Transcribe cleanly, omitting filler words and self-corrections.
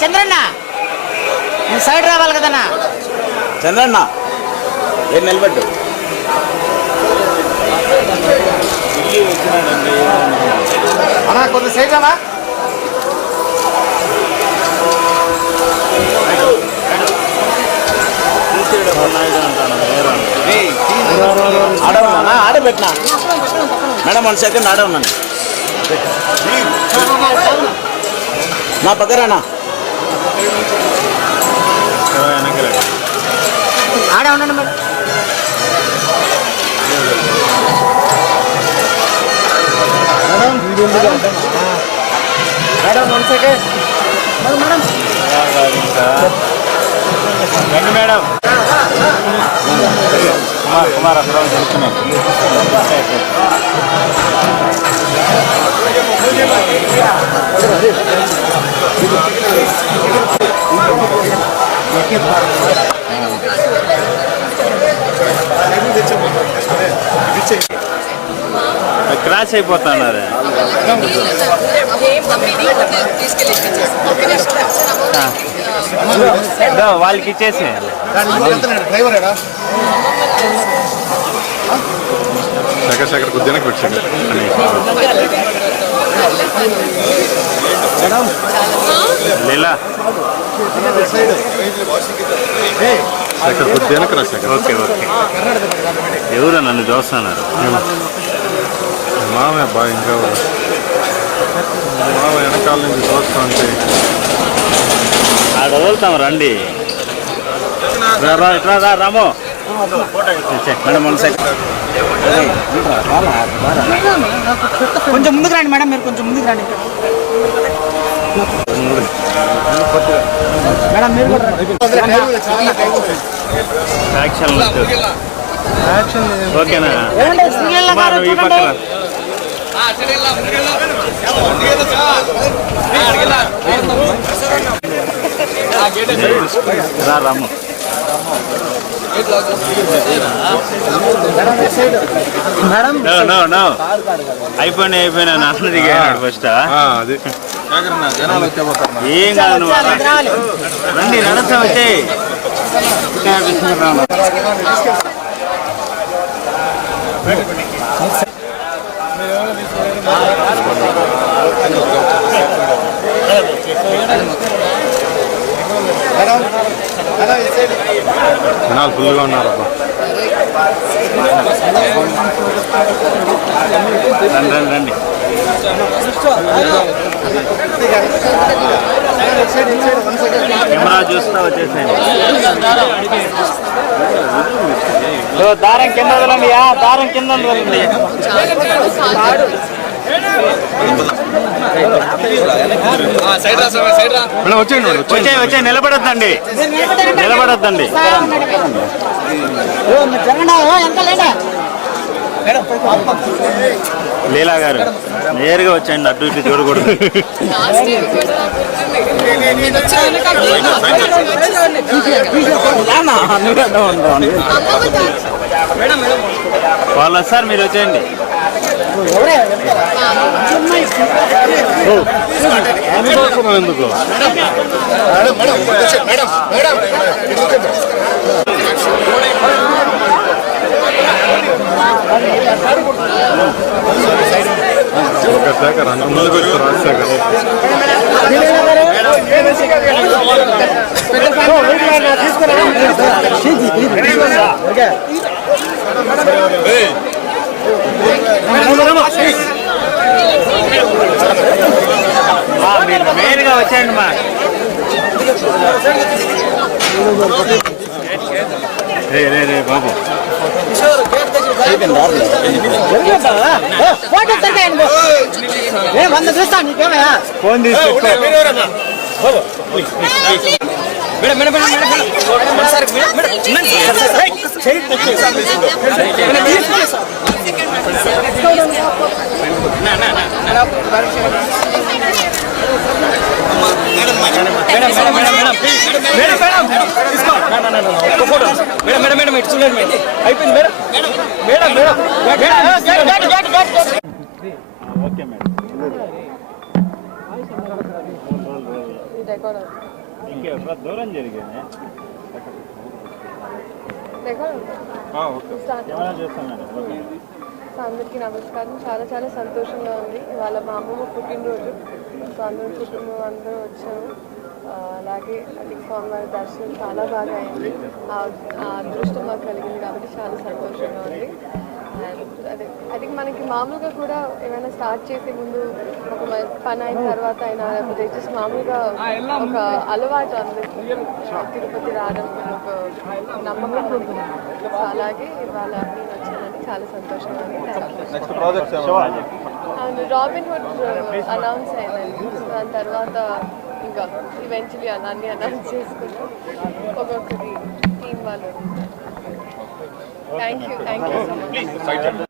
Chandranna side రావాలి కదన్నా. చంద్రన్న ఏం నిలబెట్టు. అన్నా కొంత సైడ్ రావా. ఆడవున్నా ఆడబెట్టినా మేడం 1 సెకండ్ ఆడవున్నాను నా పక్కరానా ఆడే ఉండండి మేడం. మేడం 1 సెకండ్ మేడం రండి మేడం. కుమార్ అక్కడ క్రాష్ అయిపోతున్నారు. వాళ్ళకి ఇచ్చేసి శేఖర్ కొద్దిగా పెట్టండి. లీలా శేఖర్ కొద్దిగా రా శేఖర్. Okay okay. ఎవరు నన్ను చూస్తున్నారు? మామయ్య బాగా ఇంకా మామ వెనకాల నుంచి చూస్తా ఉంటే ఆడ వదులుతాం రండి. రామో మేడం 1 సెకండ్. కొంచెం ముందుకు రండి మేడం. మీరు కొంచెం ముందుకు రండి మేడం. మీరు కూడా ఓకేనా? ఈ పక్కన రాము అయిపోయినా నాన్న దిగాడు ఫస్ట్. ఏం కాదు నువ్వు రండి నడస్తా వచ్చే. జనాలు ఫుల్గా ఉన్నారు. రండి రండి. కెమెరా చూస్తా వచ్చేసేయండి. దారం కింద వదలండి. దారం కింద వదలండి. వచ్చే నిలబడద్దండి. నిలబడద్దండి. లీలా గారు నేరుగా వచ్చేయండి. అటు ఇటు చూడకూడదు. వాళ్ళు వస్తారు, మీరు వచ్చేయండి. ఎందుకు శేఖర్ అంత ముందుకు వచ్చి రాజశేఖర్ మెయిన్గా వచ్చేయండి మా. రే బాబు ఫోన్ తీసుకో. మేడం ఇటు చూడండి. అయిపోయింది మేడం. Okay madam. రికార్డ్ అవుతుంది. దూరం జరిగింది రికార్డ్ అవుతుంది. స్టార్ట్. సో అందరికీ నమస్కారం. చాలా చాలా సంతోషంగా ఉంది. ఇవాళ మా అమ్మమ్మ పుట్టినరోజు. సో అందరూ కుటుంబం అందరూ వచ్చాము. అలాగే అది స్వామివారి దర్శనం చాలా బాగా అయింది. ఆ అదృష్టం మాకు కలిగింది కాబట్టి చాలా సంతోషంగా ఉంది. అండ్ అదే ఐ థింక్ మనకి మామూలుగా కూడా ఏమైనా స్టార్ట్ చేసే ముందు ఒక పని అయిన తర్వాత అయినా లేకపోతే జస్ట్ మామూలుగా ఒక అలవాటు అందరికీ తిరుపతి రావడం ఒక నమ్మకం ఉంది. సో అలాగే ఇవాళ నేను వచ్చానని చాలా సంతోషంగా ఉంది. అండ్ రాబిన్ హుడ్ అనౌన్స్ అయిందండి. సో దాని తర్వాత ఇంకా ఈవెన్చువలీ అన్నీ అనౌన్స్ చేసుకుంటూ ఒక్కొక్కటి టీం వాళ్ళు. Thank you so much.